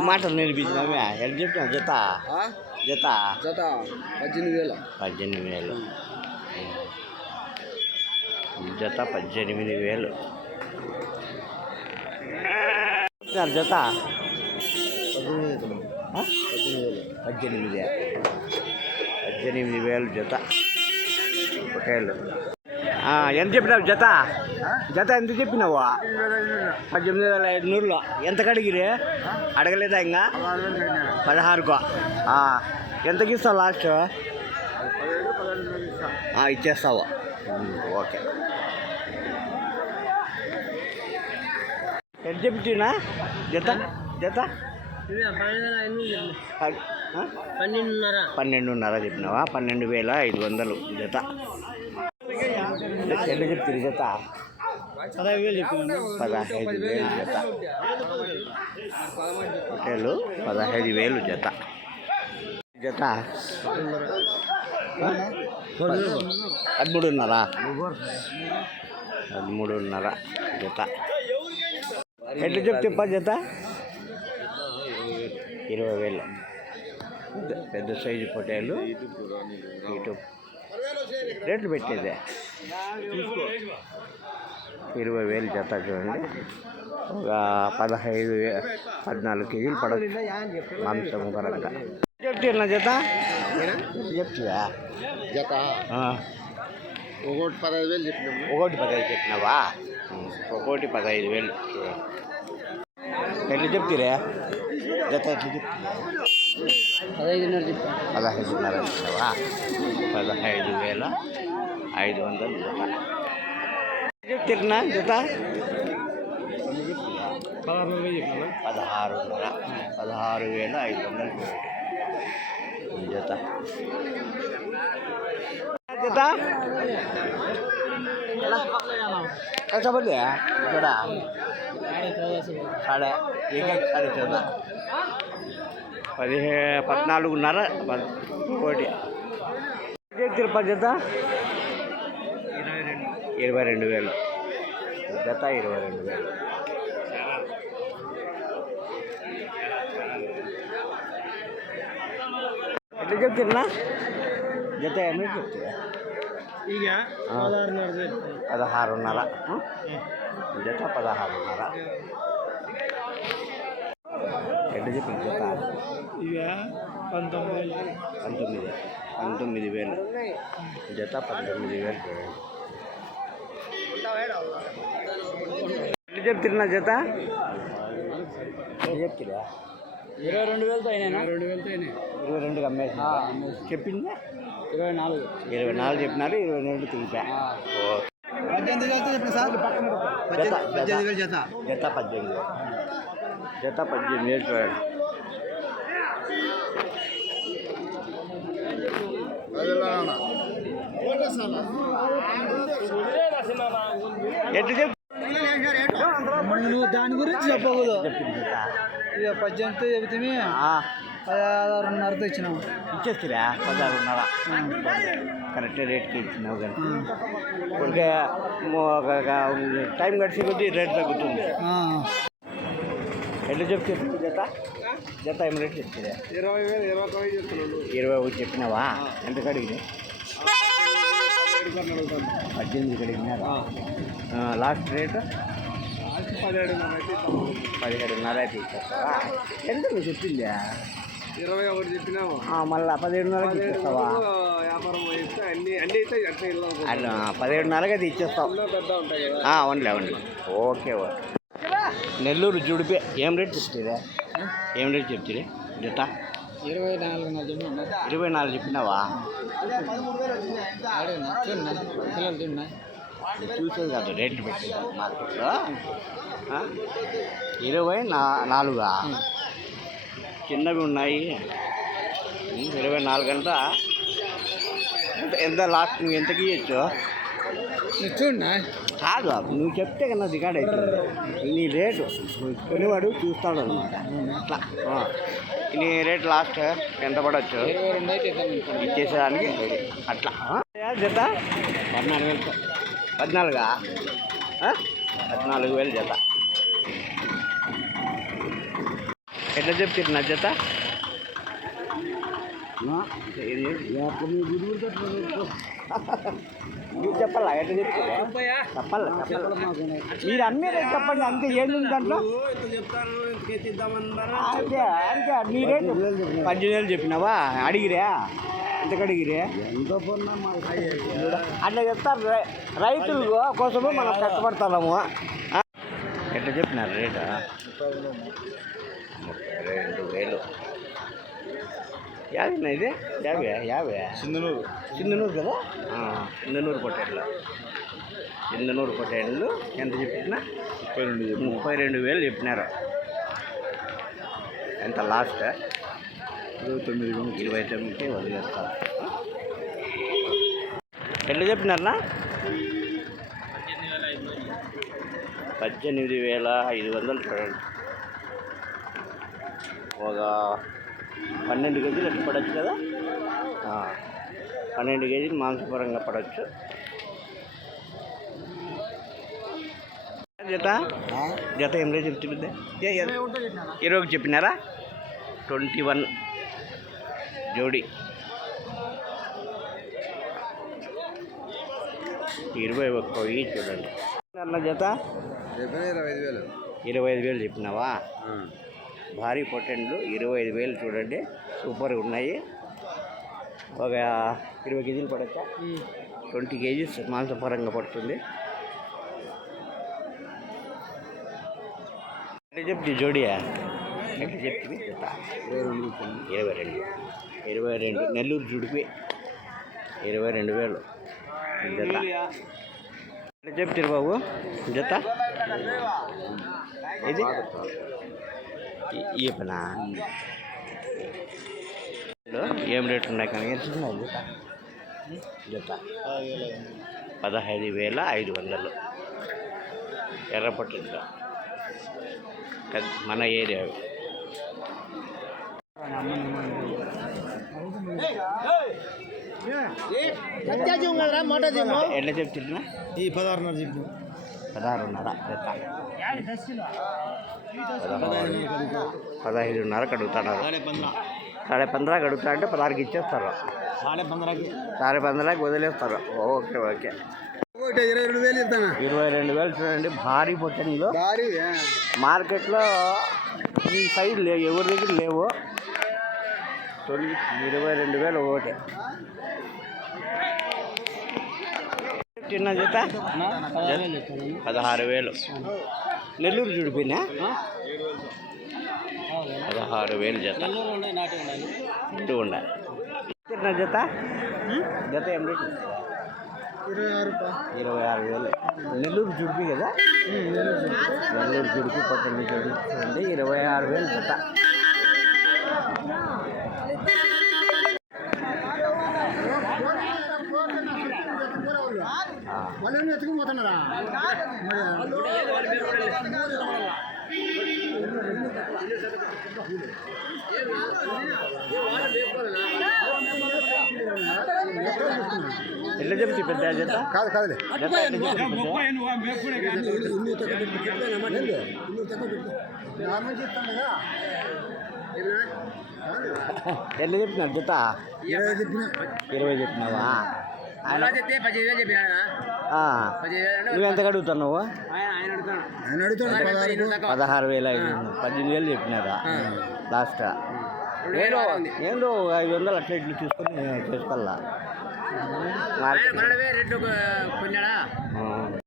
మాటలు నేర్పించినామే ఎంత చెప్పినా జత? జత? జత పద్దెనిమిది వేల. పద్దెనిమిది వేలు. జత పద్దెనిమిది వేలు. జత? పద్దెనిమిది పద్దెనిమిది వేలు జత. పొటేలు ఎంత చెప్పినావు జత? జత ఎంత చెప్పినావు? పద్దెనిమిది వేల ఐదు నూరులో ఎంత కడిగిరి? అడగలేదా ఇంకా? పదహారుకో. ఎంతకి ఇస్తావు లాస్ట్? ఇచ్చేస్తావు. ఓకే. ఎంత చెప్తున్నా? జత? జత? పన్నెండున్నర. పన్నెండున్నర చెప్పినావా? పన్నెండు వేల ఐదు వందలు జత. చెప్తుంది జత పదహైదు వేలు పదహైదు వేలు జత. హోటలు పదహైదు వేలు జత. జత? పదమూడున్నర. పదమూడున్నర జత. ఎట్లా చెప్తే జత? ఇరవై వేలు. పెద్ద- పెద్ద సైజు పొటేలు. ఇటు రేట్లు పెట్టేదే. ఇరవై వేలు జత చూడండి. ఒక పదహైదు వే- పద్నాలుగు కేజీలు పడవచ్చు మాంసం పరంగా చెప్తున్నా జత చెప్తువా? జత ఆ. ఒకటి పదహైదు వేలు చెప్పినాము ఒకటి పదహైదు చెప్పినావా. ఒకటి పదహైదు వేలు. ఎట్లా చెప్తురే? జత ఎట్లా చెప్తున్నా పదహైదున్నర పదహైదున్నర చెప్పినావా పదహైదు వేల ఐదు వందలు జత చెప్తున్నా జత? పదహారు చెప్పాను పదహారున్నర. పదహారు వేల ఐదు వందలు జత? జత? కష్టపడి ఇక్కడ? సాడే ఏకైక సాడే చదువు పదిహే పద్నాలుగున్నర పద్- కోటి. తిరుపతి జత ఇరవై రెండు. వేలు. జత ఇరవై రెండు వేలు. ఎట్లా చెప్తున్నా జత ఏమి చెప్తున్నా ಈಗ పదహారున్నర. ఎట్లా చెప్పింది జత పంతొమ్మిది పంతొమ్మిది. పంతొమ్మిది వేలు. జత పంతొమ్మిది వేలు ఎట్లా చెప్తున్నా జత? చెప్తున్నా? ఇరవై రెండు వేలతో అయినా రెండు వేలతో అయినాయి. ఇరవై రెండుకి అమ్మేసి చెప్పింది? ఇరవై నాలుగు. ఇరవై నాలుగు చెప్పినారు ఇరవై రెండు తిరిగా పద్దెనిమిది వేలతో చెప్పిన సార్. జత పద్దెనిమిది వేలు జత జత పద్దెనిమిది వేలు. జత పద్దెనిమిది వేలు చూడండి. నువ్వు దాని గురించి చెప్పకూడదు. పద్దెనిమిదితో చెబితే ఆ, పదహారున్నరతో ఇచ్చినాము ఇచ్చేస్తురా? పదహారున్నర. కరెక్ట్ రేట్కి ఇచ్చినావు కానీ porque టైం గడిచే కొద్దీ రేట్ తగ్గుతుంది. ఎట్లా చెప్తుంది జత? జత ఏం రేట్ చెప్తుందా ఇరవై వేలు ఇరవై ఒకటి చెప్తున్నాను. ఇరవై ఒకటి చెప్పినావా? ఎంత కడిగినాయి పద్దెనిమిది కడిగినారా? Last rate? పదిహేడు పదిహేడున్నర అయితే ఇచ్చేస్తావా ఎంత చెప్పిందా? ఇరవై ఒకటి చెప్పినాము మళ్ళీ పదిహేడున్నరకి ఇచ్చేస్తావా? వ్యాపారం అయితే అన్ని అన్ని అయితే అట్లా పదిహేడున్నరకి అయితే ఇచ్చేస్తావు పెద్ద ఉంటాయి అవునులే అవునులే ఓకే ఓకే. నెల్లూరు జుడిపే ఏం రేట్ చెప్తారా? ఏం రేట్ చెప్తారే? జత? ఇరవై చెప్పినా ఇరవై నాలుగు చెప్పినావా? చూసేది కాదు రేట్లు పెట్టేది. మార్కెట్లో? ఇరవై నా నాలుగా? చిన్నవి ఉన్నాయి. ఇరవై నాలుగు అంట ఎంత లాస్ట్ నువ్వు ఎంతకి ఇవ్వచ్చు కాదు నువ్వు చెప్తే కన్నా రికార్డ్ అవుతుంది. నీ రేటు కొనేవాడు చూస్తాడు అనమాట అట్లా. నీ రేట్ లాస్ట్ ఎంత పడవచ్చు. ఇచ్చేసేదానికి అట్లా. జత? పద్నాలుగు వేలు పద్నాలుగా? పద్నాలుగు వేలు జత. ఎట్లా చెప్తారు నా జత? మీరు చెప్పాలా? ఎట్లా చెప్తారా చెప్పాలా? మీరు అన్నీ చెప్పండి అంతే. ఏంది దాంట్లో? అంతే అంతే. పద్దెనిమిది వేలు చెప్పినావా? అడిగిరా? ఎంతకు అడిగిరే అట్లా చెప్తారు. రై- రైతులు కోసము మనం కష్టపడతాము? ఎట్లా చెప్పినారు రేటు? ముప్పై రెండు వేలు. యాభైనా ఇది? యాభై యాభై. సింధనూరు చిందనూరు కదా? చిందనూరు పొట్టేళ్ళు చిందనూరు పొట్టేళ్ళు ఎంత చెప్పినా? ముప్పై రెండు ముప్పై రెండు వేలు చెప్పినారు. ఎంత లాస్ట్? ఇరవై తొమ్మిది ఇరవై తొమ్మిదికి వదిలేస్తారు ఎట్లా చెప్పినారనా పద్దెనిమిది వేల ఐదు వందలు. చూడండి ఒక పన్నెండు కేజీలు ఎట్లా పడవచ్చు కదా? పన్నెండు కేజీలు మాంసపరంగా పడవచ్చు జత? జత ఏం రేట్ చెప్తుంది ఇరవై చెప్పినారా? Twenty one. జోడి. ఇరవై ఒక్క వెయ్యి చూడండి. జత? ఇరవై ఐదు వేలు. ఇరవై ఐదు వేలు చెప్పినావా? భారీ పొట్టెండ్లు ఇరవై ఐదు వేలు చూడండి. సూపర్ ఉన్నాయి. ఒక ఇరవై కేజీలు పడక ట్వంటీ కేజీస్ మాంసపరంగా పడుతుంది. చెప్తే జోడియా? ఎట్లా చెప్తుంది ఇరవై రెండు. ఇరవై రెండు. నెల్లూరు జుడిపి. ఇరవై రెండు వేలు. జత. చెప్తారు బాబు? జత. ఇది? ఈ- ఈ పనా ఏం రేట్ ఉన్నాయి కానీ? జత. పదహైదు వేల ఐదు వందలు. ఎర్రపట్టిలో మన ఏరియా ఎట్లా చెప్తున్నా? ఈ పదహారున్నర చెప్పు పదహారున్నర జత పదహారు పదహైదున్నరకు అడుగుతున్నారు. సాడే పంద్రా సాడే పంద్రాకి అడుగుతా అంటే పదహారుకి ఇచ్చేస్తారు. సాడే పంద్రాకి. సాడే పంద్రాకి వదిలేస్తారు. Okay okay. ఇరవై రెండు వేలు ఇస్తానా? ఇరవై రెండు వేలు చూడండి భారీ పొట్టెన్లు. భారీ మార్కెట్లో ఈ సైజు లేవు ఎవరి దగ్గర లేవు. తొలి ఇరవై రెండు వేలు ఒకటి. చిన్న జత? పదహారు వేలు. నెల్లూరు చూడిపోయినా? పదహారు వేలు జత. ఇటు ఉండాలి చిన్న జత? జత ఏం రేట్? ఇస్తుందా? ఇరవై ఆరు ఇరవై ఆరు వేలు. నెల్లూరు జుడిపి కదా? నెల్లూరు జుడిపి పక్కన చూడండి ఇరవై ఆరు వేలు జత. వాళ్ళు ఎత్తుకుపోతున్నారా ఎట్లా చెప్తే పెద్ద జత కాదు కాదులే. ఎట్లా చెప్తే పెద్ద? ఎట్లా చెప్పినారు జత ఇరవై చెప్పినావా? ఆయన చెప్తే పదిహేను వేలు చెప్పినా ఆ, పదిహేను నువ్వు ఎంత ఆయన అడుగుతాడు పదహారు. వేలు ఐదు వందలు పద్దెనిమిది వేలు చెప్పినారా? లాస్ట్ ఏందో ఏందో ఐదు వందలు అట్లా ఇట్లా తీసుకొని చేసుకోవాలా?